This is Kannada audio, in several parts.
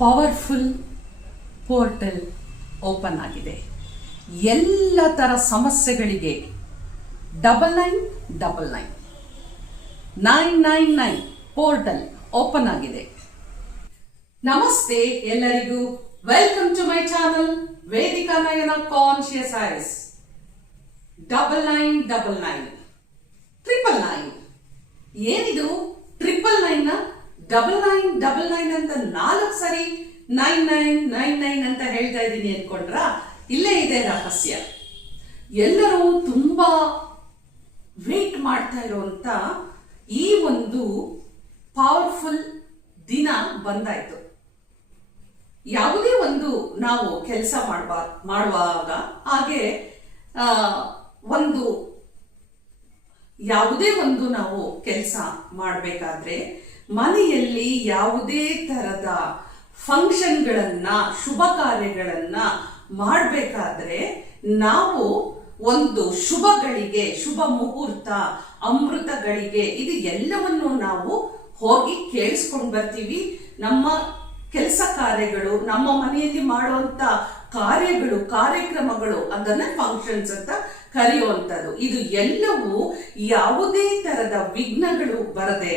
ಪವರ್ಫುಲ್ ಪೋರ್ಟಲ್ ಓಪನ್ ಆಗಿದೆ. ಎಲ್ಲ ಥರ ಸಮಸ್ಯೆಗಳಿಗೆ 9999 ಪೋರ್ಟಲ್ ಓಪನ್ ಆಗಿದೆ. ನಮಸ್ತೆ ಎಲ್ಲರಿಗೂ, welcome to my channel Vedika Nayana conscious eyes. 9999 ಏನಿದು 999 ಅಂತ 4 ಸರಿ 9999 ಅಂತ ಹೇಳ್ತಾ ಇದ್ದೀನಿ ಅನ್ಕೊಂಡ್ರ? ಇಲ್ಲೇ ಇದೆ ರಹಸ್ಯ. ಎಲ್ಲರೂ ತುಂಬಾ ವೇಟ್ ಮಾಡ್ತಾ ಇರುವಂತ ಈ ಒಂದು ಪವರ್ಫುಲ್ ದಿನ ಬಂದಾಯ್ತು. ಯಾವುದೇ ಒಂದು ನಾವು ಕೆಲಸ ಮಾಡುವಾಗ ಹಾಗೆ ಯಾವುದೇ ಒಂದು ನಾವು ಕೆಲಸ ಮಾಡಬೇಕಾದ್ರೆ ಮನೆಯಲ್ಲಿ ಯಾವುದೇ ತರದ ಫಂಕ್ಷನ್ಗಳನ್ನ, ಶುಭ ಕಾರ್ಯಗಳನ್ನ ಮಾಡಬೇಕಾದ್ರೆ ನಾವು ಒಂದು ಶುಭಗಳಿಗೆ, ಶುಭ ಮುಹೂರ್ತ, ಅಮೃತಗಳಿಗೆ ಇದು ಎಲ್ಲವನ್ನು ನಾವು ಹೋಗಿ ಕೇಳಿಸ್ಕೊಂಡು ಬರ್ತೀವಿ. ನಮ್ಮ ಕೆಲಸ ಕಾರ್ಯಗಳು, ನಮ್ಮ ಮನೆಯಲ್ಲಿ ಮಾಡುವಂತ ಕಾರ್ಯಗಳು, ಕಾರ್ಯಕ್ರಮಗಳು, ಅದನ್ನ ಫಂಕ್ಷನ್ಸ್ ಅಂತ ಕರೆಯುವಂಥದ್ದು. ಇದು ಎಲ್ಲವೂ ಯಾವುದೇ ತರದ ವಿಘ್ನಗಳು ಬರದೆ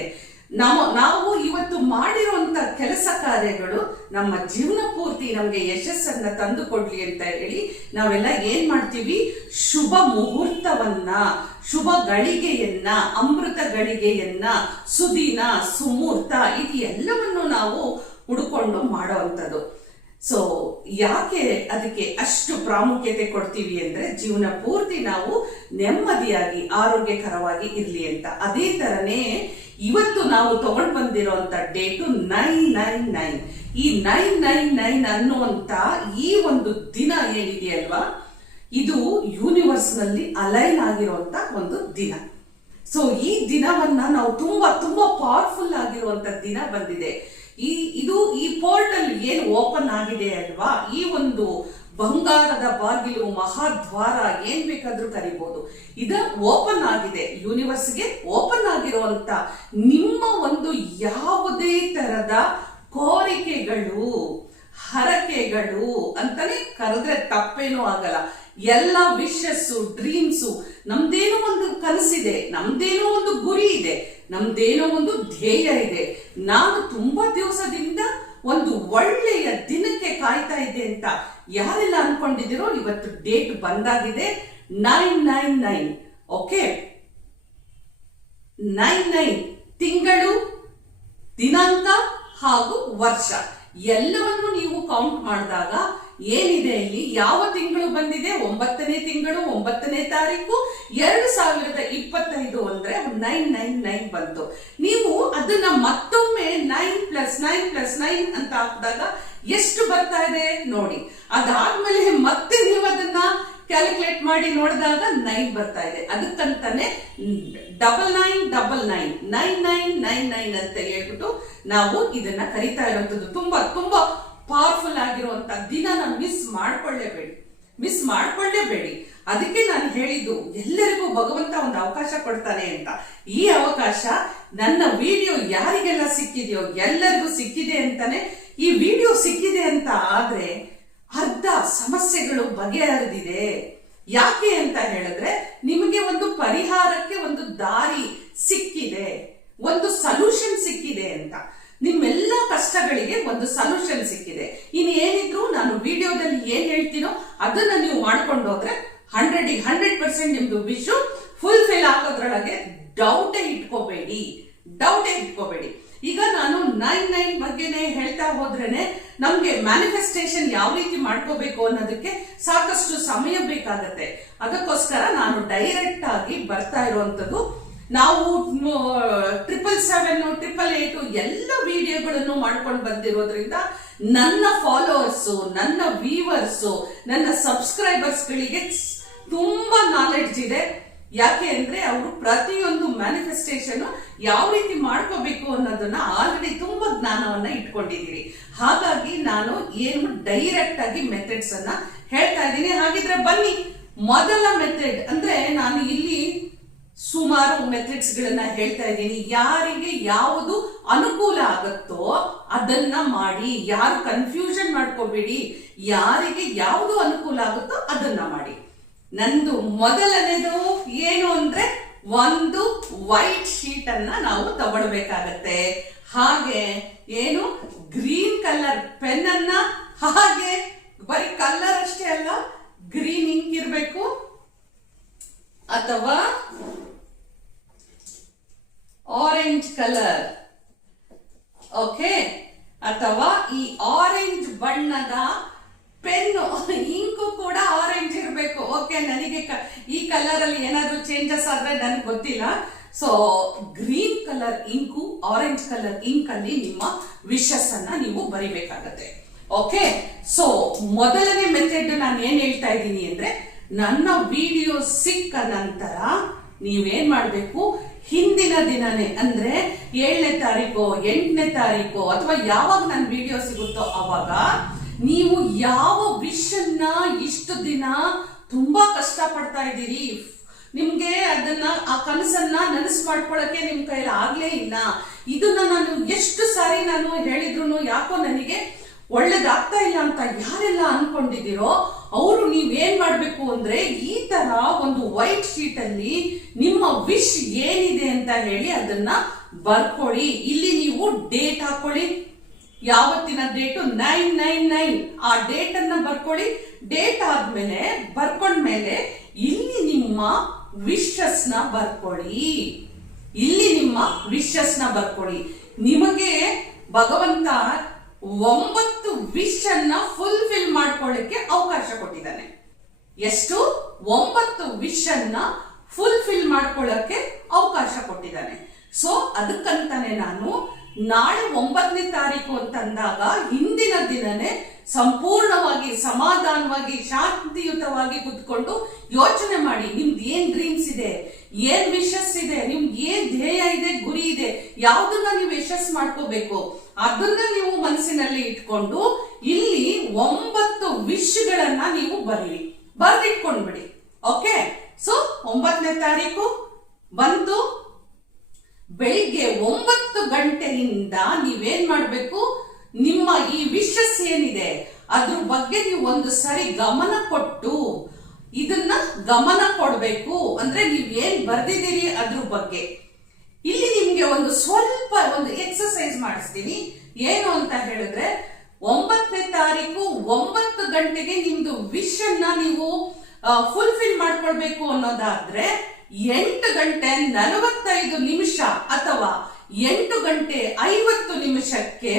ನಾವು ಇವತ್ತು ಮಾಡಿರುವಂತ ಕೆಲಸ ಕಾರ್ಯಗಳು ನಮ್ಮ ಜೀವನ ಪೂರ್ತಿ ನಮ್ಗೆ ಯಶಸ್ಸನ್ನ ತಂದು ಕೊಡ್ಲಿ ಅಂತ ಹೇಳಿ ನಾವೆಲ್ಲ ಏನ್ ಮಾಡ್ತೀವಿ, ಶುಭ ಮುಹೂರ್ತವನ್ನ, ಶುಭ ಗಳಿಗೆಯನ್ನ, ಅಮೃತ ಗಳಿಗೆಯನ್ನ, ಸುದಿನ, ಸುಮೂರ್ತ ಇದು ಎಲ್ಲವನ್ನು ನಾವು ಹುಡುಕೊಂಡು ಮಾಡುವಂಥದ್ದು. ಸೊ ಯಾಕೆ ಅದಕ್ಕೆ ಅಷ್ಟು ಪ್ರಾಮುಖ್ಯತೆ ಕೊಡ್ತೀವಿ ಅಂದ್ರೆ ಜೀವನ ಪೂರ್ತಿ ನಾವು ನೆಮ್ಮದಿಯಾಗಿ ಆರೋಗ್ಯಕರವಾಗಿ ಇರ್ಲಿ ಅಂತ. ಅದೇ ತರನೇ ಇವತ್ತು ನಾವು ತಗೊಂಡ್ ಬಂದಿರುವಂತ ಡೇಟು 999. ಈ 999 ಅನ್ನುವಂತ ಈ ಒಂದು ದಿನ ಏನಿದೆಯಲ್ವಾ, ಇದು ಯೂನಿವರ್ಸ್ ನಲ್ಲಿ ಅಲೈನ್ ಆಗಿರುವಂತ ಒಂದು ದಿನ. ಸೊ ಈ ದಿನವನ್ನ ನಾವು ತುಂಬಾ ತುಂಬಾ ಪವರ್ಫುಲ್ ಆಗಿರುವಂತ ದಿನ ಬಂದಿದೆ. ಈ ಪೋರ್ಟಲ್ ಏನು ಓಪನ್ ಆಗಿದೆ ಅಲ್ವಾ, ಈ ಒಂದು ಬಂಗಾರದ ಬಾಗಿಲು, ಮಹಾದ್ವಾರ ಏನ್ ಬೇಕಾದ್ರೂ ಕರಿಬಹುದು, ಇದ ಓಪನ್ ಆಗಿದೆ. ಯೂನಿವರ್ಸ್ಗೆ ಓಪನ್ ಆಗಿರುವಂತ ನಿಮ್ಮ ಒಂದು ಯಾವುದೇ ತರದ ಕೋರಿಕೆಗಳು, ಹರಕೆಗಳು ಅಂತಾನೆ ಕರೆದ್ರೆ ತಪ್ಪೇನೂ ಆಗಲ್ಲ. ಎಲ್ಲ ವಿಶಸ್ಸು, ಡ್ರೀಮ್ಸು, ನಮ್ದೇನೋ ಒಂದು ಕನಸಿದೆ, ನಮ್ದೇನೋ ಒಂದು ಗುರಿ ಇದೆ, ನಮ್ದೇನೋ ಒಂದು ಧ್ಯೇಯ ಇದೆ. ನಾನು ತುಂಬಾ ದಿವಸದಿಂದ ಒಂದು ಒಳ್ಳೆಯ ದಿನಕ್ಕೆ ಕಾಯ್ತಾ ಇದ್ದೆ ಅಂತ ಯಾರೆಲ್ಲ ಅನ್ಕೊಂಡಿದ್ದೀರೋ ಇವತ್ತು ಡೇಟ್ ಬಂದಾಗಿದೆ 999. ಓಕೆ, 99 ತಿಂಗಳು, ದಿನಾಂಕ ಹಾಗೂ ವರ್ಷ ಎಲ್ಲವನ್ನು ನೀವು ಕೌಂಟ್ ಮಾಡಿದಾಗ ಏನಿದೆ ಇಲ್ಲಿ, ಯಾವ ತಿಂಗಳು ಬಂದಿದೆ, 9ನೇ ತಿಂಗಳು, 9ನೇ ತಾರೀಕು 2025 ಅಂದ್ರೆ 999 ಬಂತು. ನೀವು ಅದನ್ನ ಮತ್ತೊಮ್ಮೆ 9+9+9 ಅಂತ ಹಾಕಿದಾಗ ಎಷ್ಟು ಬರ್ತಾ ಇದೆ ನೋಡಿ. ಅದಾದ್ಮೇಲೆ ಮತ್ತೆ ನೀವು ಅದನ್ನ ಕ್ಯಾಲ್ಕುಲೇಟ್ ಮಾಡಿ ನೋಡಿದಾಗ 9 ಬರ್ತಾ ಇದೆ. ಅದಕ್ಕಂತಾನೆ 9999 ಅಂತ ಹೇಳ್ಬಿಟ್ಟು ನಾವು ಇದನ್ನ ಕರಿತಾ ಇರುವಂತದ್ದು. ತುಂಬಾ ತುಂಬಾ ಪವರ್ಫುಲ್ ಆಗಿರುವಂತ ದಿನನ ಮಿಸ್ ಮಾಡ್ಕೊಳ್ಳೇಬೇಡಿ. ಅದಕ್ಕೆ ನಾನು ಹೇಳಿದ್ದು, ಎಲ್ಲರಿಗೂ ಭಗವಂತ ಒಂದು ಅವಕಾಶ ಕೊಡ್ತಾನೆ ಅಂತ. ಈ ಅವಕಾಶ ನನ್ನ ವಿಡಿಯೋ ಯಾರಿಗೆಲ್ಲ ಸಿಕ್ಕಿದೆಯೋ ಎಲ್ಲರಿಗೂ ಸಿಕ್ಕಿದೆ ಅಂತಾನೆ. ಈ ವಿಡಿಯೋ ಸಿಕ್ಕಿದೆ ಅಂತ ಆದ್ರೆ ಅರ್ಧ ಸಮಸ್ಯೆಗಳು ಬಗೆಹರಿದಿದೆ. ಯಾಕೆ ಅಂತ ಹೇಳಿದ್ರೆ ನಿಮಗೆ ಒಂದು ಪರಿಹಾರಕ್ಕೆ ಒಂದು ದಾರಿ ಸಿಕ್ಕಿದೆ, ಒಂದು ಸೊಲ್ಯೂಷನ್ ಸಿಕ್ಕಿದೆ ಅಂತ. ನಿಮ್ಮೆಲ್ಲ ಕಷ್ಟಗಳಿಗೆ ಒಂದು ಸೊಲ್ಯೂಷನ್ ಸಿಕ್ಕಿದೆ. ಇನ್ನು ಏನಿದ್ರು ನಾನು ವಿಡಿಯೋದಲ್ಲಿ ಏನ್ ಹೇಳ್ತೀನೋ ಅದನ್ನ ನೀವು ಮಾಡ್ಕೊಂಡು ಹೋದ್ರೆ 100% ನಿಮ್ದು ವಿಶ್ ಫುಲ್ಫಿಲ್ ಆಗೋದ್ರೊಳಗೆ ಡೌಟೇ ಇಟ್ಕೋಬೇಡಿ. ಈಗ ನಾನು 99 ಬಗ್ಗೆನೆ ಹೇಳ್ತಾ ಹೋದ್ರೇನೆ ನಮ್ಗೆ ಮ್ಯಾನಿಫೆಸ್ಟೇಷನ್ ಯಾವ ರೀತಿ ಮಾಡ್ಕೋಬೇಕು ಅನ್ನೋದಕ್ಕೆ ಸಾಕಷ್ಟು ಸಮಯ ಬೇಕಾಗತ್ತೆ. ಅದಕ್ಕೋಸ್ಕರ ನಾನು ಡೈರೆಕ್ಟ್ ಆಗಿ ಬರ್ತಾ ಇರುವಂತದ್ದು. ನಾವು 777, 888 ಎಲ್ಲ ವಿಡಿಯೋಗಳನ್ನು ಮಾಡ್ಕೊಂಡು ಬಂದಿರೋದ್ರಿಂದ ನನ್ನ ಫಾಲೋವರ್ಸು, ನನ್ನ ವ್ಯೂವರ್ಸು, ನನ್ನ ಸಬ್ಸ್ಕ್ರೈಬರ್ಸ್ ಗಳಿಗೆ ತುಂಬಾ ನಾಲೆಡ್ಜ್ ಇದೆ. ಯಾಕೆ ಅಂದ್ರೆ ಅವರು ಪ್ರತಿಯೊಂದು ಮ್ಯಾನಿಫೆಸ್ಟೇಷನ್ ಯಾವ ರೀತಿ ಮಾಡ್ಕೋಬೇಕು ಅನ್ನೋದನ್ನ ಆಲ್ರೆಡಿ ತುಂಬಾ ಜ್ಞಾನವನ್ನ ಇಟ್ಕೊಂಡಿದ್ದೀರಿ. ಹಾಗಾಗಿ ನಾನು ಏನು ಡೈರೆಕ್ಟ್ ಆಗಿ ಮೆಥಡ್ಸ್ ಅನ್ನ ಹೇಳ್ತಾ ಇದ್ದೀನಿ. ಹಾಗಿದ್ರೆ ಬನ್ನಿ, ಮೊದಲ ಮೆಥಡ್ ಅಂದ್ರೆ ನಾನು ಇಲ್ಲಿ ಸುಮಾರು ಮೆಥಡ್ಸ್ ಗಳನ್ನ ಹೇಳ್ತಾ ಇದ್ದೀನಿ. ಯಾರಿಗೆ ಯಾವುದು ಅನುಕೂಲ ಆಗುತ್ತೋ ಅದನ್ನ ಮಾಡಿ. ಯಾರು ಕನ್ಫ್ಯೂಷನ್ ಮಾಡ್ಕೋಬೇಡಿ. ಯಾರಿಗೆ ಯಾವುದು ಅನುಕೂಲ ಆಗುತ್ತೋ ಅದನ್ನ ಮಾಡಿ. ನಂದು ಮೊದಲನೇದು ಏನು ಅಂದ್ರೆ, ಒಂದು ವೈಟ್ ಶೀಟ್ ಅನ್ನ ನಾವು ತಗೊಳ್ಬೇಕಾಗತ್ತೆ. ಹಾಗೆ ಏನು ಗ್ರೀನ್ ಕಲರ್ ಪೆನ್ ಅನ್ನ, ಹಾಗೆ ಬರೀ ಕಲರ್ ಅಷ್ಟೇ ಅಲ್ಲ, ಗ್ರೀನ್ ಇಂಕ್ ಇರಬೇಕು, ಅಥವಾ ಆರೆಂಜ್ ಕಲರ್, ಓಕೆ, ಅಥವಾ ಈ ಆರೆಂಜ್ ಬಣ್ಣದ ಪೆನ್ನು, ಇಂಕು ಕೂಡ ಆರೆಂಜ್ ಇರಬೇಕು. ಓಕೆ, ನನಗೆ ಈ ಕಲರ್ ಅಲ್ಲಿ ಏನಾದ್ರೂ ಚೇಂಜಸ್ ಆದ್ರೆ ನನಗೆ ಗೊತ್ತಿಲ್ಲ. So green colour ink, orange colour ink ಅಲ್ಲಿ ನಿಮ್ಮ ವಿಶಸ್ ಅನ್ನ ನೀವು ಬರಿಬೇಕಾಗತ್ತೆ. ಓಕೆ, ಸೊ ಮೊದಲನೇ ಮೆಥಡ್ ನಾನು ಏನ್ ಹೇಳ್ತಾ ಇದ್ದೀನಿ ಅಂದ್ರೆ, ನನ್ನ ವಿಡಿಯೋ ಸಿಕ್ಕ ನಂತರ ನೀವೇನ್ ಮಾಡ್ಬೇಕು, ಹಿಂದಿನ ದಿನನೇ ಅಂದ್ರೆ 7ನೇ ತಾರೀಕು 8ನೇ ತಾರೀಕು ಅಥವಾ ಯಾವಾಗ ನನ್ನ ವಿಡಿಯೋ ಸಿಗುತ್ತೋ ಅವಾಗ ನೀವು ಯಾವ ವಿಷ್ ಅನ್ನ ಇಷ್ಟು ದಿನ ತುಂಬಾ ಕಷ್ಟ ಪಡ್ತಾ ಇದ್ದೀರಿ, ನಿಮ್ಗೆ ಅದನ್ನ ಆ ಕನಸನ್ನ ನನಸು ಮಾಡ್ಕೊಳಕ್ಕೆ ನಿಮ್ ಕೈಲಿ ಆಗ್ಲೇ ಇಲ್ಲ, ಇದನ್ನ ನಾನು ಎಷ್ಟು ಸಾರಿ ನಾನು ಹೇಳಿದ್ರು ಯಾಕೋ ನನಗೆ ಒಳ್ಳೇದಾಗ್ತಾ ಇಲ್ಲ ಅಂತ ಯಾರೆಲ್ಲ ಅನ್ಕೊಂಡಿದ್ದೀರೋ ಅವರು ನೀವೇನ್ ಮಾಡ್ಬೇಕು ಅಂದ್ರೆ, ಈ ತರ ಒಂದು ವೈಟ್ ಶೀಟ್ ಅಲ್ಲಿ ನಿಮ್ಮ ವಿಶ್ ಏನಿದೆ ಅಂತ ಹೇಳಿ ಅದನ್ನ ಬರ್ಕೊಳ್ಳಿ. ಇಲ್ಲಿ ನೀವು ಡೇಟ್ ಹಾಕೊಳ್ಳಿ, ಯಾವತ್ತಿನ ಡೇಟು 9/9/9 ಆ ಡೇಟ್ ಅನ್ನ ಬರ್ಕೊಳ್ಳಿ. ಡೇಟ್ ಆದ್ಮೇಲೆ ಬರ್ಕೊಂಡ್ಮೇಲೆ ಇಲ್ಲಿ ನಿಮ್ಮ ವಿಶಸ್ ನ ಬರ್ಕೊಳ್ಳಿ. ಇಲ್ಲಿ ನಿಮ್ಮ ವಿಶಸ್ ನ ಬರ್ಕೊಳ್ಳಿ. ನಿಮಗೆ ಭಗವಂತ 9 ವಿಶ್ ಅನ್ನ ಫುಲ್ಫಿಲ್ ಮಾಡ್ಕೊಳ್ಳಿಕ್ಕೆ ಅವಕಾಶ ಕೊಟ್ಟಿದ್ದಾನೆ. ಎಷ್ಟು? 9 ವಿಶ್ ಅನ್ನ ಫುಲ್ಫಿಲ್ ಮಾಡ್ಕೊಳ್ಳಕ್ಕೆ ಅವಕಾಶ ಕೊಟ್ಟಿದ್ದಾನೆ. ಸೊ ಅದಕ್ಕಂತಾನೆ ನಾನು ನಾಳೆ 9ನೇ ತಾರೀಕು ಅಂತಂದಾಗ ಹಿಂದಿನ ದಿನನೇ ಸಂಪೂರ್ಣವಾಗಿ ಸಮಾಧಾನವಾಗಿ ಶಾಂತಿಯುತವಾಗಿ ಕುತ್ಕೊಂಡು ಯೋಚನೆ ಮಾಡಿ, ನಿಮ್ದು ಏನ್ ಡ್ರೀಮ್ಸ್ ಇದೆ, ಏನ್ ವಿಶಸ್ ಇದೆ, ನಿಮ್ಗೆ ಏನ್ ಧ್ಯೇಯ ಇದೆ, ಗುರಿ ಇದೆ, ಯಾವ್ದನ್ನ ನೀವು ಯಶಸ್ ಮಾಡ್ಕೋಬೇಕು ಅದನ್ನ ನೀವು ಮನಸ್ಸಿನಲ್ಲಿ ಇಟ್ಕೊಂಡು ಇಲ್ಲಿ 9 ವಿಶ್ ಗಳನ್ನ ನೀವು ಬರ್ದಿಟ್ಕೊಂಡ್ಬಿಡಿ. ಓಕೆ, ಸೊ 9ನೇ ತಾರೀಕು ಬಂತು. ಬೆಳಿಗ್ಗೆ 9 ಗಂಟೆಯಿಂದ ನೀವೇನ್ ಮಾಡ್ಬೇಕು, ನಿಮ್ಮ ಈ ವಿಶಸ್ ಏನಿದೆ ಅದ್ರ ಬಗ್ಗೆ ನೀವು ಒಂದು ಸರಿ ಗಮನ ಕೊಟ್ಟು ಇದನ್ನ ಗಮನ ಕೊಡ್ಬೇಕು. ಅಂದ್ರೆ ನೀವ್ ಏನ್ ಬರ್ದಿದ್ದೀರಿ ಅದ್ರ ಬಗ್ಗೆ. ಇಲ್ಲಿ ನಿಮ್ಗೆ ಒಂದು ಸ್ವಲ್ಪ ಒಂದು ಎಕ್ಸರ್ಸೈಸ್ ಮಾಡಿಸ್ತೀನಿ. ಏನು ಅಂತ ಹೇಳಿದ್ರೆ, 9ನೇ ತಾರೀಕು 9 ಗಂಟೆಗೆ ನಿಮ್ದು ವಿಶ್ ಅನ್ನ ನೀವು ಫುಲ್ಫಿಲ್ ಮಾಡ್ಕೊಳ್ಬೇಕು ಅನ್ನೋದಾದ್ರೆ 8:45 ಅಥವಾ 8:50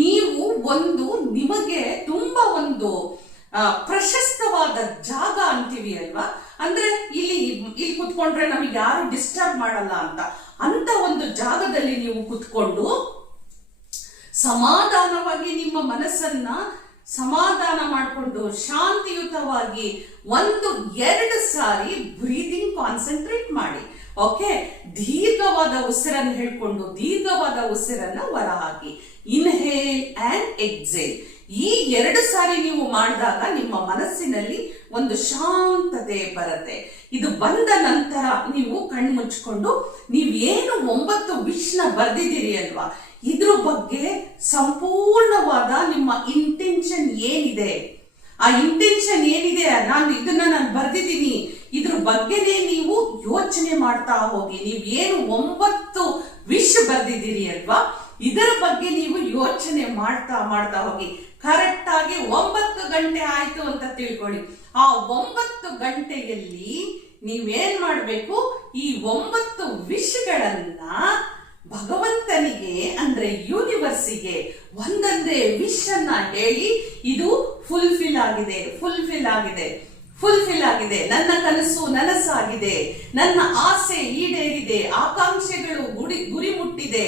ನೀವು ಒಂದು ನಿಮಗೆ ತುಂಬಾ ಒಂದು ಪ್ರಶಸ್ತವಾದ ಜಾಗ ಅಂತೀವಿ ಅಲ್ವಾ, ಅಂದ್ರೆ ಇಲ್ಲಿ ಕುತ್ಕೊಂಡ್ರೆ ನಮಗೆ ಯಾರು ಡಿಸ್ಟರ್ಬ್ ಮಾಡಲ್ಲ ಅಂತ ಒಂದು ಜಾಗದಲ್ಲಿ ನೀವು ಕುತ್ಕೊಂಡು ಸಮಾಧಾನವಾಗಿ ನಿಮ್ಮ ಮನಸ್ಸನ್ನ ಸಮಾಧಾನ ಮಾಡಿಕೊಂಡು ಶಾಂತಿಯುತವಾಗಿ 1-2 ಸಾರಿ ಬ್ರೀದಿಂಗ್ ಕಾನ್ಸಂಟ್ರೇಟ್ ಮಾಡಿ. ಓಕೆ, ದೀರ್ಘವಾದ ಉಸಿರನ್ನು ಹೇಳ್ಕೊಂಡು ದೀರ್ಘವಾದ ಉಸಿರನ್ನ ಹೊರ ಹಾಕಿ. Inhale and exhale. ಈ 2 ಸಾರಿ ನೀವು ಮಾಡಿದಾಗ ನಿಮ್ಮ ಮನಸ್ಸಿನಲ್ಲಿ ಒಂದು ಶಾಂತತೆ ಬರುತ್ತೆ. ಇದು ಬಂದ ನಂತರ ನೀವು ಕಣ್ಣು ಮುಚ್ಕೊಂಡು ನೀವೇನು 9 ವಿಶ್ ನ ಬರ್ದಿದ್ದೀರಿ ಅಲ್ವಾ, ಇದ್ರ ಬಗ್ಗೆ ಸಂಪೂರ್ಣವಾದ ನಿಮ್ಮ ಇಂಟೆನ್ಷನ್ ಏನಿದೆ, ಆ ಇಂಟೆನ್ಷನ್ ಏನಿದೆ, ನಾನು ಬರ್ದಿದ್ದೀನಿ, ಇದ್ರ ಬಗ್ಗೆನೇ ನೀವು ಯೋಚನೆ ಮಾಡ್ತಾ ಹೋಗಿ. ನೀವು ಏನು 9 ವಿಶ್ ಬರ್ದಿದ್ದೀರಿ ಅಲ್ವಾ, ಇದರ ಬಗ್ಗೆ ನೀವು ಯೋಚನೆ ಮಾಡ್ತಾ ಹೋಗಿ. ಕರೆಕ್ಟ್ ಆಗಿ 9 ಗಂಟೆ ಆಯ್ತು ಅಂತ ತಿಳ್ಕೊಳ್ಳಿ. ಆ 9 ಗಂಟೆಯಲ್ಲಿ ನೀವೇನ್ ಮಾಡ್ಬೇಕು, ಈ 9 ವಿಶ್ಗಳನ್ನ ಭಗವಂತನಿಗೆ ಅಂದ್ರೆ ಯೂನಿವರ್ಸಿಗೆ ಒಂದೊಂದೇ ವಿಶ್ ಅನ್ನ ಹೇಳಿ, ಇದು ಫುಲ್ಫಿಲ್ ಆಗಿದೆ, ಫುಲ್ಫಿಲ್ ಆಗಿದೆ, ಫುಲ್ಫಿಲ್ ಆಗಿದೆ, ನನ್ನ ಕನಸು ನನಸಾಗಿದೆ, ನನ್ನ ಆಸೆ ಈಡೇರಿದೆ, ಆಕಾಂಕ್ಷೆಗಳು ಗುರಿ ಮುಟ್ಟಿದೆ,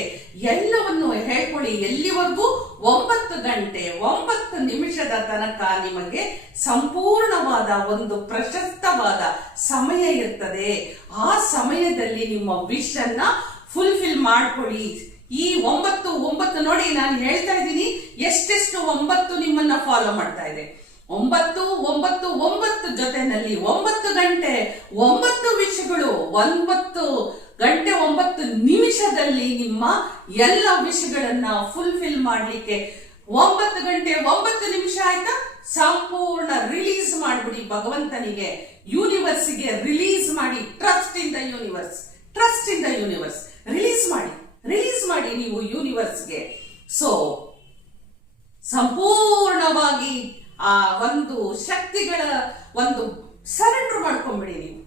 ಎಲ್ಲವನ್ನು ಹೇಳ್ಕೊಳ್ಳಿ. ಎಲ್ಲಿವರೆಗೂ 9 ಗಂಟೆ 9 ನಿಮಿಷದ ತನಕ ನಿಮಗೆ ಸಂಪೂರ್ಣವಾದ ಒಂದು ಪ್ರಶಸ್ತವಾದ ಸಮಯ ಇರ್ತದೆ. ಆ ಸಮಯದಲ್ಲಿ ನಿಮ್ಮ ವಿಶ್ ಅನ್ನ ಫುಲ್ಫಿಲ್ ಮಾಡ್ಕೊಳ್ಳಿ. ಈ 9 ನೋಡಿ, ನಾನು ಹೇಳ್ತಾ ಇದ್ದೀನಿ ಎಷ್ಟೆಷ್ಟು 9 ನಿಮ್ಮನ್ನ ಫಾಲೋ ಮಾಡ್ತಾ ಇದೆ. 9 9 9 ಜೊತೆನಲ್ಲಿ 9 ಗಂಟೆ 9 ವಿಷಯಗಳು 9 ಗಂಟೆ 9 ನಿಮಿಷದಲ್ಲಿ ನಿಮ್ಮ ಎಲ್ಲ ವಿಷಯಗಳನ್ನ ಫುಲ್ಫಿಲ್ ಮಾಡ್ಲಿಕ್ಕೆ 9 ಗಂಟೆ 9 ನಿಮಿಷ ಆಯ್ತಾ, ಸಂಪೂರ್ಣ ರಿಲೀಸ್ ಮಾಡ್ಬಿಡಿ ಭಗವಂತನಿಗೆ, ಯೂನಿವರ್ಸ್ಗೆ ರಿಲೀಸ್ ಮಾಡಿ. Trust in the universe, trust in the universe, release ಮಾಡಿ ನೀವು ಯೂನಿವರ್ಸ್ಗೆ. ಸೊ ಸಂಪೂರ್ಣವಾಗಿ ಆ ಒಂದು ಶಕ್ತಿಗಳ ಒಂದು ಸರೆಂಡರ್ ಮಾಡ್ಕೊಂಡ್ಬಿಡಿ ನೀವು.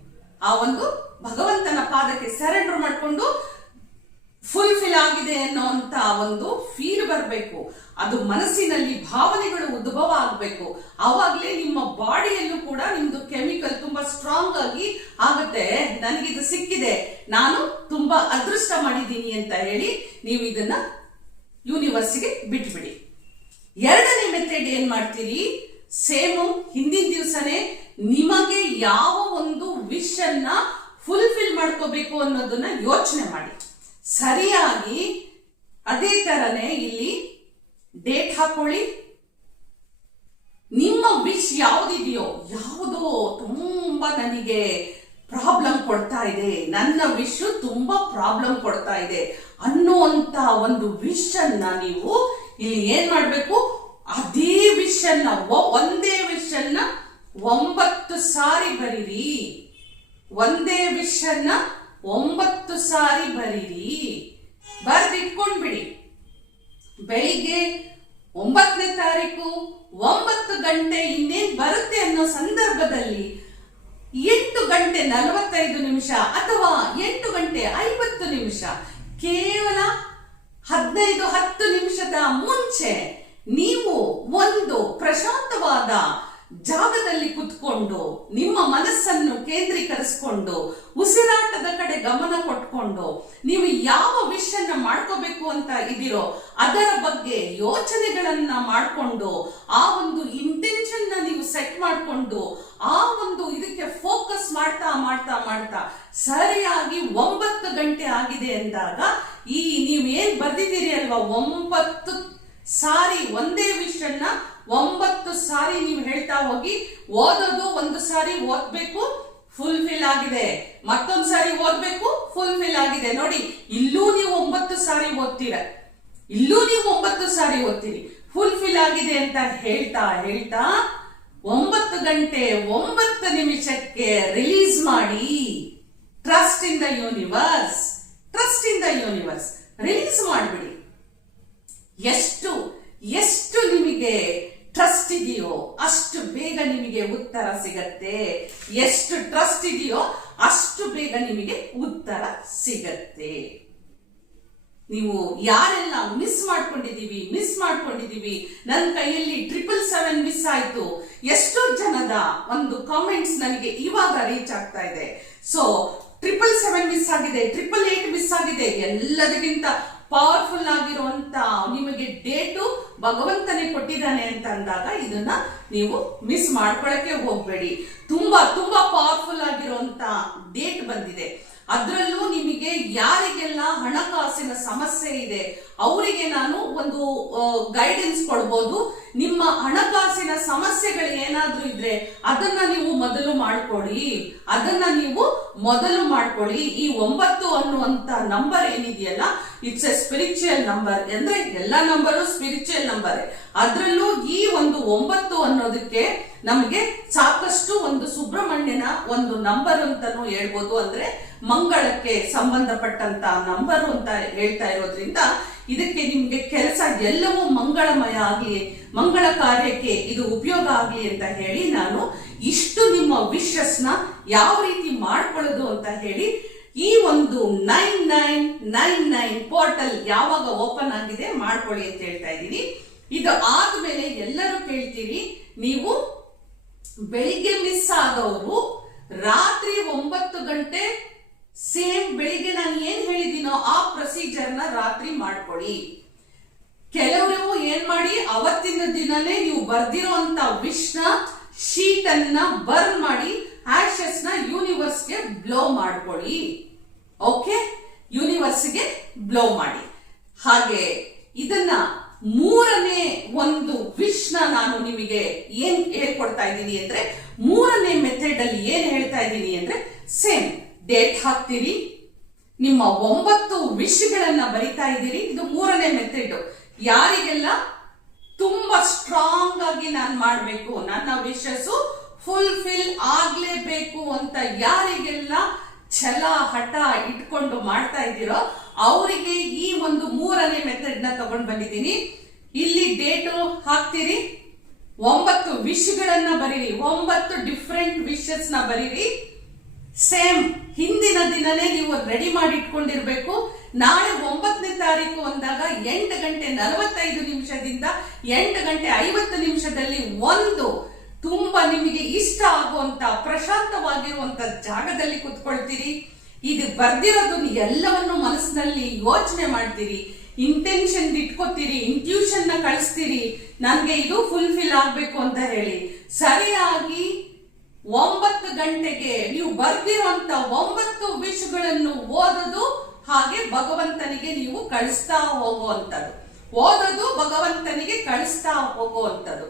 ಆ ಒಂದು ಭಗವಂತನ ಪಾದಕ್ಕೆ ಸರೆಂಡರ್ ಮಾಡ್ಕೊಂಡು ಫುಲ್ಫಿಲ್ ಆಗಿದೆ ಅನ್ನೋಂತ ಒಂದು ಫೀಲ್ ಬರಬೇಕು. ಅದು ಮನಸ್ಸಿನಲ್ಲಿ ಭಾವನೆಗಳು ಉದ್ಭವ ಆಗಬೇಕು. ಆವಾಗಲೇ ನಿಮ್ಮ ಬಾಡಿಯಲ್ಲೂ ಕೂಡ ನಿಮ್ದು ಕೆಮಿಕಲ್ ತುಂಬಾ ಸ್ಟ್ರಾಂಗ್ ಆಗಿ ಆಗುತ್ತೆ. ನನಗಿದು ಸಿಕ್ಕಿದೆ, ನಾನು ತುಂಬಾ ಅದೃಷ್ಟ ಮಾಡಿದ್ದೀನಿ ಅಂತ ಹೇಳಿ ನೀವು ಇದನ್ನ ಯೂನಿವರ್ಸ್ಗೆ ಬಿಟ್ಬಿಡಿ. ಎರಡನೇ ಮೆಥಡ್ ಏನ್ ಮಾಡ್ತೀರಿ, ಸೇಮ್ ಹಿಂದಿನ ದಿವಸನೇ ನಿಮಗೆ ಯಾವ ಒಂದು ವಿಶ್ ಅನ್ನ ಫುಲ್ಫಿಲ್ ಮಾಡ್ಕೋಬೇಕು ಅನ್ನೋದನ್ನ ಯೋಚನೆ ಮಾಡಿ. ಸರಿಯಾಗಿ ಅದೇ ತರನೇ ಇಲ್ಲಿ ಡೇಟ್ ಹಾಕೊಳ್ಳಿ. ನಿಮ್ಮ ವಿಶ್ ಯಾವುದಿದೆಯೋ, ಯಾವುದೋ ತುಂಬಾ ನನಗೆ ಪ್ರಾಬ್ಲಮ್ ಕೊಡ್ತಾ ಇದೆ, ನನ್ನ ವಿಶ್ ತುಂಬಾ ಪ್ರಾಬ್ಲಮ್ ಕೊಡ್ತಾ ಇದೆ ಅನ್ನುವಂತ ಒಂದು ವಿಶ್ ಅನ್ನ ನೀವು ಇಲ್ಲಿ ಏನ್ ಮಾಡ್ಬೇಕು, ಅದೇ ವಿಶ್ ಅನ್ನ ಒಂದೇ ವಿಶ್ ಅನ್ನ 9 ಸಾರಿ ಬರೀರಿ. ಒಂದೇ ವಿಶ್ ಅನ್ನ 9 ಸಾರಿ ಬರೀರಿ. ಬರೆದಿಟ್ಕೊಂಡ್ಬಿಡಿ. ಬೆಳಿಗ್ಗೆ 9ನೇ ತಾರೀಕು 9 ಗಂಟೆ ಇನ್ನೇನ್ ಬರುತ್ತೆ ಅನ್ನೋ ಸಂದರ್ಭದಲ್ಲಿ 8 ಗಂಟೆ 45 ನಿಮಿಷ ಅಥವಾ 8 ಗಂಟೆ 50 ನಿಮಿಷ, ಕೇವಲ 15-10 ನಿಮಿಷದ ಮುಂಚೆ ನೀವು ಒಂದು ಪ್ರಶಾಂತವಾದ ಜಾಗದಲ್ಲಿ ಕುತ್ಕೊಂಡು ನಿಮ್ಮ ಮನಸ್ಸನ್ನು ಕೇಂದ್ರೀಕರಿಸಿಕೊಂಡು ಉಸಿರಾಟದ ಕಡೆ ಗಮನ ಕೊಟ್ಕೊಂಡು ನೀವು ಯಾವ ವಿಷ್ ಅನ್ನ ಮಾಡ್ಕೋಬೇಕು ಅಂತ ಇದೀರೋ ಅದರ ಬಗ್ಗೆ ಯೋಚನೆಗಳನ್ನ ಮಾಡಿಕೊಂಡು ಆ ಒಂದು ಇಂಟೆನ್ಷನ್ ನ ನೀವು ಸೆಟ್ ಮಾಡಿಕೊಂಡು ಆ ಒಂದು ಇದಕ್ಕೆ ಫೋಕಸ್ ಮಾಡ್ತಾ ಮಾಡ್ತಾ ಮಾಡ್ತಾ ಸರಿಯಾಗಿ 9 ಗಂಟೆ ಆಗಿದೆ ಅಂದಾಗ ಈ ನೀವು ಏನ್ ಬರ್ದಿದ್ದೀರಿ ಅಲ್ವಾ 9 ಸಾರಿ ಒಂದೇ ವಿಷ್ ಅನ್ನ 9 ಸಾರಿ ನೀವು ಹೇಳ್ತಾ ಹೋಗಿ. ಓದೋದು 1 ಸಾರಿ ಓದ್ಬೇಕು, ಫುಲ್ಫಿಲ್ ಆಗಿದೆ. ಮತ್ತೊಂದು ಸಾರಿ ಓದ್ಬೇಕು, ಫುಲ್ಫಿಲ್ ಆಗಿದೆ. ನೋಡಿ, ಇಲ್ಲೂ ನೀವು 9 ಸಾರಿ ಓದ್ತೀರ, ಇಲ್ಲೂ ನೀವು 9 ಸಾರಿ ಓದ್ತೀರಿ. ಫುಲ್ಫಿಲ್ ಆಗಿದೆ ಅಂತ ಹೇಳ್ತಾ ಹೇಳ್ತಾ 9 ಗಂಟೆ 9 ನಿಮಿಷಕ್ಕೆ ರಿಲೀಸ್ ಮಾಡಿ. Trust in the universe, trust in the universe, release ಮಾಡಿಬಿಡಿ. ಎಷ್ಟು ನಿಮಗೆ ಟ್ರಸ್ಟ್ ಇದೆಯೋ ಅಷ್ಟು ಬೇಗ ನಿಮಗೆ ಉತ್ತರ ಸಿಗತ್ತೆ. ಎಷ್ಟು ಟ್ರಸ್ಟ್ ಇದೆಯೋ ಅಷ್ಟು ಬೇಗ ನಿಮಗೆ ಉತ್ತರ ಸಿಗತ್ತೆ. ನೀವು ಯಾರೆಲ್ಲ ಮಿಸ್ ಮಾಡ್ಕೊಂಡಿದೀವಿ, ನನ್ನ ಕೈಯಲ್ಲಿ 777 ಮಿಸ್ ಆಯ್ತು, ಎಷ್ಟೋ ಜನದ ಒಂದು ಕಾಮೆಂಟ್ಸ್ ನನಗೆ ಇವಾಗ ರೀಚ್ ಆಗ್ತಾ ಇದೆ. ಸೊ 777 ಮಿಸ್ ಆಗಿದೆ, 888 ಮಿಸ್ ಆಗಿದೆ. ಎಲ್ಲದಕ್ಕಿಂತ ಪವರ್ಫುಲ್ ಆಗಿರುವಂತ ನಿಮಗೆ ಡೇಟು ಭಗವಂತನೇ ಕೊಟ್ಟಿದ್ದಾನೆ ಅಂತ ಅಂದಾಗ ಇದನ್ನ ನೀವು ಮಿಸ್ ಮಾಡ್ಕೊಳಕ್ಕೆ ಹೋಗ್ಬೇಡಿ. ತುಂಬಾ ತುಂಬಾ ಪವರ್ಫುಲ್ ಆಗಿರುವಂತ ಡೇಟ್ ಬಂದಿದೆ. ಅದರಲ್ಲೂ ನಿಮಗೆ ಯಾರಿಗೆಲ್ಲ ಹಣಕಾಸಿನ ಸಮಸ್ಯೆ ಇದೆ ಅವರಿಗೆ ನಾನು ಒಂದು ಗೈಡೆನ್ಸ್ ಕೊಡ್ಬೋದು. ನಿಮ್ಮ ಹಣಕಾಸಿನ ಸಮಸ್ಯೆಗಳು ಏನಾದ್ರೂ ಇದ್ರೆ ಅದನ್ನ ನೀವು ಮೊದಲು ಮಾಡ್ಕೊಳ್ಳಿ. ಈ 9 ಅನ್ನುವಂತ ನಂಬರ್ ಏನಿದೆಯಲ್ಲ, ಇಟ್ಸ್ ಎ ಸ್ಪಿರಿಚುವಲ್ ನಂಬರ್. ಅಂದ್ರೆ ಎಲ್ಲ ನಂಬರು ಸ್ಪಿರಿಚುವಲ್ ನಂಬರ್. ಅದರಲ್ಲೂ ಈ ಒಂದು 9 ಅನ್ನೋದಕ್ಕೆ ನಮಗೆ ಸಾಕಷ್ಟು ಒಂದು ಸುಬ್ರಹ್ಮಣ್ಯನ ಒಂದು ನಂಬರ್ ಅಂತಾನು ಹೇಳ್ಬೋದು. ಅಂದ್ರೆ ಮಂಗಳಕ್ಕೆ ಸಂಬಂಧಪಟ್ಟಂತ ನಂಬರು ಅಂತ ಹೇಳ್ತಾ ಇರೋದ್ರಿಂದ ಇದಕ್ಕೆ ನಿಮ್ಗೆ ಕೆಲಸ ಎಲ್ಲವೂ ಮಂಗಳಮಯ ಆಗ್ಲಿ, ಮಂಗಳ ಕಾರ್ಯಕ್ಕೆ ಇದು ಉಪಯೋಗ ಆಗ್ಲಿ ಅಂತ ಹೇಳಿ ನಾನು ಇಷ್ಟು ನಿಮ್ಮ ವಿಶಸ್ ನ ಯಾವ ರೀತಿ ಮಾಡ್ಕೊಳ್ಳೋದು ಅಂತ ಹೇಳಿ ಈ ಒಂದು 9999 ಪೋರ್ಟಲ್ ಯಾವಾಗ ಓಪನ್ ಆಗಿದೆ ಮಾಡ್ಕೊಳ್ಳಿ ಅಂತ ಹೇಳ್ತಾ ಇದ್ದೀನಿ. ಇದು ಆದ್ಮೇಲೆ ಎಲ್ಲರೂ ಕೇಳ್ತೀರಿ, ನೀವು ಬೆಳಿಗ್ಗೆ ಮಿಸ್ ಆದವರು ರಾತ್ರಿ 9 ಗಂಟೆ ಸೇಮ್ ಬೆಳಿಗ್ಗೆ ನಾನು ಏನ್ ಹೇಳಿದ್ದೀನೋ ಆ ಪ್ರೊಸೀಜರ್ ನ ರಾತ್ರಿ ಮಾಡ್ಕೊಳ್ಳಿ. ಕೆಲವರು ಏನ್ ಮಾಡಿ, ಅವತ್ತಿನ ದಿನನೇ ನೀವು ಬರ್ದಿರೋಂತ ವಿಶ್ ನ ಶೀಟ್ ಅನ್ನ ಬರ್ನ್ ಮಾಡಿ ಆಶಸ್ ನ ಯೂನಿವರ್ಸ್ಗೆ ಬ್ಲೋ ಮಾಡ್ಕೊಳ್ಳಿ. ಓಕೆ, ಯೂನಿವರ್ಸ್ಗೆ ಬ್ಲೋ ಮಾಡಿ. ಹಾಗೆ ಇದನ್ನ 3ನೇ ಒಂದು ವಿಶ್ ನ ನಾನು ನಿಮಗೆ ಏನ್ ಹೇಳ್ಕೊಡ್ತಾ ಇದ್ದೀನಿ ಅಂದ್ರೆ, ಮೂರನೇ ಮೆಥಡ್ ಅಲ್ಲಿ ಏನ್ ಹೇಳ್ತಾ ಇದ್ದೀನಿ ಅಂದ್ರೆ, ಸೇಮ್ ಡೇಟ್ ಹಾಕ್ತೀರಿ, ನಿಮ್ಮ 9 ವಿಶ್ಗಳನ್ನ ಬರಿತಾ ಇದ್ದೀರಿ. ಇದು ಮೂರನೇ ಮೆಥಡ್. ಯಾರಿಗೆಲ್ಲ ತುಂಬಾ ಸ್ಟ್ರಾಂಗ್ ಆಗಿ ನಾನು ಮಾಡ್ಬೇಕು, ನನ್ನ ವಿಶಸ್ ಫುಲ್ಫಿಲ್ ಆಗ್ಲೇಬೇಕು ಅಂತ ಯಾರಿಗೆಲ್ಲ ಛಲ ಹಠ ಇಟ್ಕೊಂಡು ಮಾಡ್ತಾ ಇದ್ದೀರೋ ಅವರಿಗೆ ಈ ಒಂದು ಮೂರನೇ ಮೆಥಡ್ ನ ತಗೊಂಡ್ ಬಂದಿದ್ದೀನಿ. ಇಲ್ಲಿ ಡೇಟು ಹಾಕ್ತೀರಿ, 9 ವಿಶ್ಗಳನ್ನ ಬರೀರಿ, 9 ಡಿಫ್ರೆಂಟ್ ವಿಶಸ್ ನ ಬರೀರಿ. ಸೇಮ್ ಹಿಂದಿನ ದಿನನೇ ನೀವು ರೆಡಿ ಮಾಡಿ ಇಟ್ಕೊಂಡಿರ್ಬೇಕು. ನಾಳೆ 9ನೇ ತಾರೀಕು ಅಂದಾಗ 8:45 8:50 ಒಂದು ತುಂಬಾ ನಿಮಗೆ ಇಷ್ಟ ಆಗುವಂತ ಪ್ರಶಾಂತವಾಗಿರುವಂತ ಜಾಗದಲ್ಲಿ ಕುತ್ಕೊಳ್ತೀರಿ. ಇದು ಬರ್ದಿರೋದನ್ನ ಎಲ್ಲವನ್ನು ಮನಸ್ಸಿನಲ್ಲಿ ಯೋಚನೆ ಮಾಡ್ತೀರಿ, ಇಂಟೆನ್ಷನ್ ಇಟ್ಕೋತೀರಿ, ಇಂಟ್ಯೂಷನ್ ನ ಕಳಿಸ್ತೀರಿ, ನನ್ಗೆ ಇದು ಫುಲ್ಫಿಲ್ ಆಗ್ಬೇಕು ಅಂತ ಹೇಳಿ. ಸರಿಯಾಗಿ 9 ಗಂಟೆಗೆ ನೀವು ಬರ್ದಿರುವಂತ 9 ವಿಶ್ಗಳನ್ನು ಓದೋದು, ಹಾಗೆ ಭಗವಂತನಿಗೆ ನೀವು ಕಳಿಸ್ತಾ ಹೋಗುವಂಥದ್ದು. ಓದೋದು, ಭಗವಂತನಿಗೆ ಕಳಿಸ್ತಾ ಹೋಗುವಂಥದ್ದು.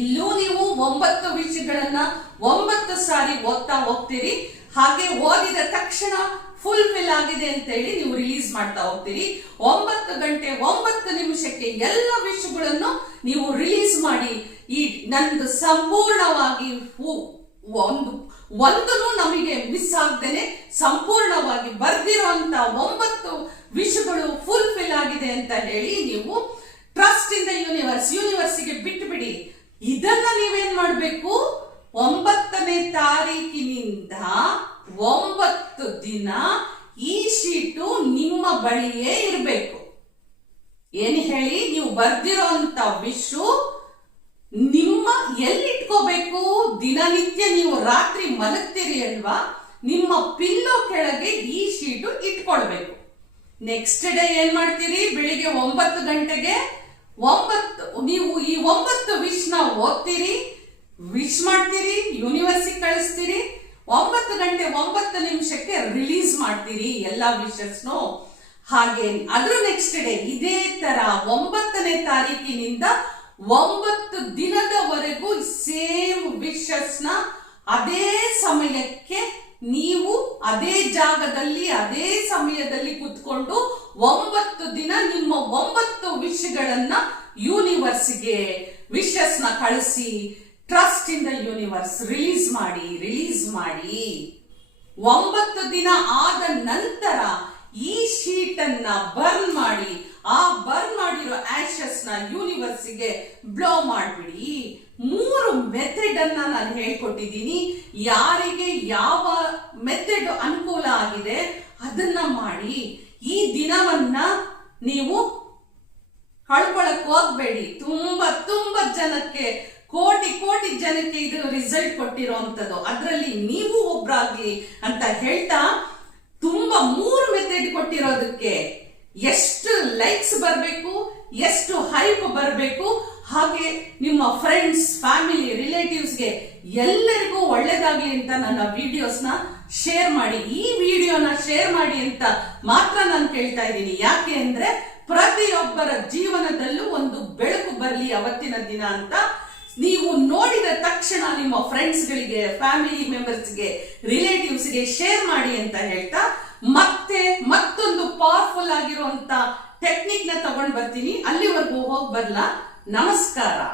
ಇಲ್ಲೂ ನೀವು 9 ವಿಷಯಗಳನ್ನ 9 ಸಾರಿ ಓದ್ತಾ ಹೋಗ್ತೀರಿ. ಹಾಗೆ ಓದಿದ ತಕ್ಷಣ ಫುಲ್ಫಿಲ್ ಆಗಿದೆ ಅಂತ ಹೇಳಿ ನೀವು ರಿಲೀಸ್ ಮಾಡ್ತಾ ಹೋಗ್ತೀರಿ. 9:09 ಎಲ್ಲ ವಿಷಯಗಳನ್ನು ನೀವು ರಿಲೀಸ್ ಮಾಡಿ, ಈ ನಂದು ಸಂಪೂರ್ಣವಾಗಿ ಒಂದೂ ನಮಗೆ ಮಿಸ್ ಆಗದೇನೆ ಸಂಪೂರ್ಣವಾಗಿ ಬರ್ದಿರುವಂತ 9 ವಿಷಯಗಳು ಫುಲ್ಫಿಲ್ ಆಗಿದೆ ಅಂತ ಹೇಳಿ ನೀವು ಟ್ರಸ್ಟ್ ಇನ್ ದ ಯೂನಿವರ್ಸ್ಗೆ ಬಿಟ್ಟು ಬಿಡಿ. ಇದನ್ನ ನೀವೇನ್ ಮಾಡ್ಬೇಕು, 9ನೇ ತಾರೀಕಿನಿಂದ 9 ದಿನ ಈ ಶೀಟು ನಿಮ್ಮ ಬಳಿಯೇ ಇರಬೇಕು. ಏನ್ ಹೇಳಿ, ನೀವು ಬರ್ದಿರೋಂತ ವಿಷು ನಿಮ್ಮ ಎಲ್ಲಿಟ್ಕೋಬೇಕು, ದಿನನಿತ್ಯ ನೀವು ರಾತ್ರಿ ಮಲಗ್ತೀರಿ ಅಲ್ವಾ, ನಿಮ್ಮ ಪಿಲ್ಲೋ ಕೆಳಗೆ ಈ ಶೀಟು ಇಟ್ಕೊಳ್ಬೇಕು. ನೆಕ್ಸ್ಟ್ ಡೇ ಏನ್ ಮಾಡ್ತೀರಿ, ಬೆಳಿಗ್ಗೆ 9 ಗಂಟೆಗೆ ನೀವು ಈ 9 ವಿಶ್ ನ ಓದ್ತೀರಿ, ವಿಶ್ ಮಾಡ್ತೀರಿ, ಯೂನಿವರ್ಸಿಟಿ ಕಳಿಸ್ತೀರಿ. 9:09 ರಿಲೀಸ್ ಮಾಡ್ತೀರಿ ಎಲ್ಲಾ ವಿಶಸ್ನು. ಹಾಗೆ ಅದ್ರ ನೆಕ್ಸ್ಟ್ ಡೇ ಇದೇ ತರ 9ನೇ ತಾರೀಕಿನಿಂದ 9 ದಿನದವರೆಗೂ ಸೇಮ್ ವಿಶಸ್ ನ ಅದೇ ಸಮಯಕ್ಕೆ ನೀವು ಅದೇ ಜಾಗದಲ್ಲಿ ಅದೇ ಸಮಯದಲ್ಲಿ ಕುತ್ಕೊಂಡು 9 ದಿನ ನಿಮ್ಮ 9 ವಿಷಯಗಳನ್ನ ಯೂನಿವರ್ಸ್ಗೆ ವಿಶಸ್ ನ ಕಳಿಸಿ, trust in the universe release ಮಾಡಿ 9 ದಿನ ಆದ ನಂತರ ಈ ಶೀಟ್ ಅನ್ನ ಬರ್ನ್ ಮಾಡಿ, ಆ ಬರ್ನ್ ಮಾಡಿರೋ ಆಶಸ್ ನ ಯೂನಿವರ್ಸ್ಗೆ ಬ್ಲೋ ಮಾಡ್ಬಿಡಿ. 3 ಮೆಥಡ್ ಅನ್ನ ನಾನು ಹೇಳ್ಕೊಟ್ಟಿದ್ದೀನಿ. ಯಾರಿಗೆ ಯಾವ ಮೆಥಡ್ ಅನುಕೂಲ ಆಗಿದೆ ಅದನ್ನ ಮಾಡಿ. ಈ ದಿನವನ್ನ ನೀವು ಕಳ್ಕೊಳಕ್ ಹೋಗ್ಬೇಡಿ. ತುಂಬಾ ಜನಕ್ಕೆ, ಕೋಟಿ ಜನಕ್ಕೆ ಇದು ರಿಸಲ್ಟ್ ಕೊಟ್ಟಿರೋಂಥದ್ದು, ಅದರಲ್ಲಿ ನೀವು ಒಬ್ರಾಗ್ಲಿ ಅಂತ ಹೇಳ್ತಾ, ತುಂಬಾ 3 ಮೆಥಡ್ ಕೊಟ್ಟಿರೋದಕ್ಕೆ ಎಷ್ಟು ಲೈಕ್ಸ್ ಬರಬೇಕು, ಎಷ್ಟು ಹೈಪ್ ಬರಬೇಕು, ಹಾಗೆ ನಿಮ್ಮ ಫ್ರೆಂಡ್ಸ್, ಫ್ಯಾಮಿಲಿ, ರಿಲೇಟಿವ್ಸ್ಗೆ ಎಲ್ಲರಿಗೂ ಒಳ್ಳೇದಾಗ್ಲಿ ಅಂತ ನನ್ನ ವಿಡಿಯೋಸ್ ನ ಶೇರ್ ಮಾಡಿ. ಈ ವಿಡಿಯೋನ ಶೇರ್ ಮಾಡಿ ಅಂತ ಮಾತ್ರ ನಾನು ಕೇಳ್ತಾ ಇದ್ದೀನಿ. ಯಾಕೆ ಅಂದ್ರೆ ಪ್ರತಿಯೊಬ್ಬರ ಜೀವನದಲ್ಲೂ ಒಂದು ಬೆಳಕು ಬರಲಿ ಅವತ್ತಿನ ದಿನ ಅಂತ. ನೀವು ನೋಡಿದ ತಕ್ಷಣ ನಿಮ್ಮ ಫ್ರೆಂಡ್ಸ್ ಗಳಿಗೆ, ಫ್ಯಾಮಿಲಿ ಮೆಂಬರ್ಸ್ಗೆ, ರಿಲೇಟಿವ್ಸ್ಗೆ ಶೇರ್ ಮಾಡಿ ಅಂತ ಹೇಳ್ತಾ, ಮತ್ತೆ ಮತ್ತೊಂದು ಪವರ್ಫುಲ್ ಆಗಿರುವಂತ ಟೆಕ್ನಿಕ್ ನ ತಗೊಂಡ್ ಬರ್ತೀನಿ. ಅಲ್ಲಿವರೆಗೂ ಹೋಗಿ ಬರ್ಲಾ. ನಮಸ್ಕಾರ.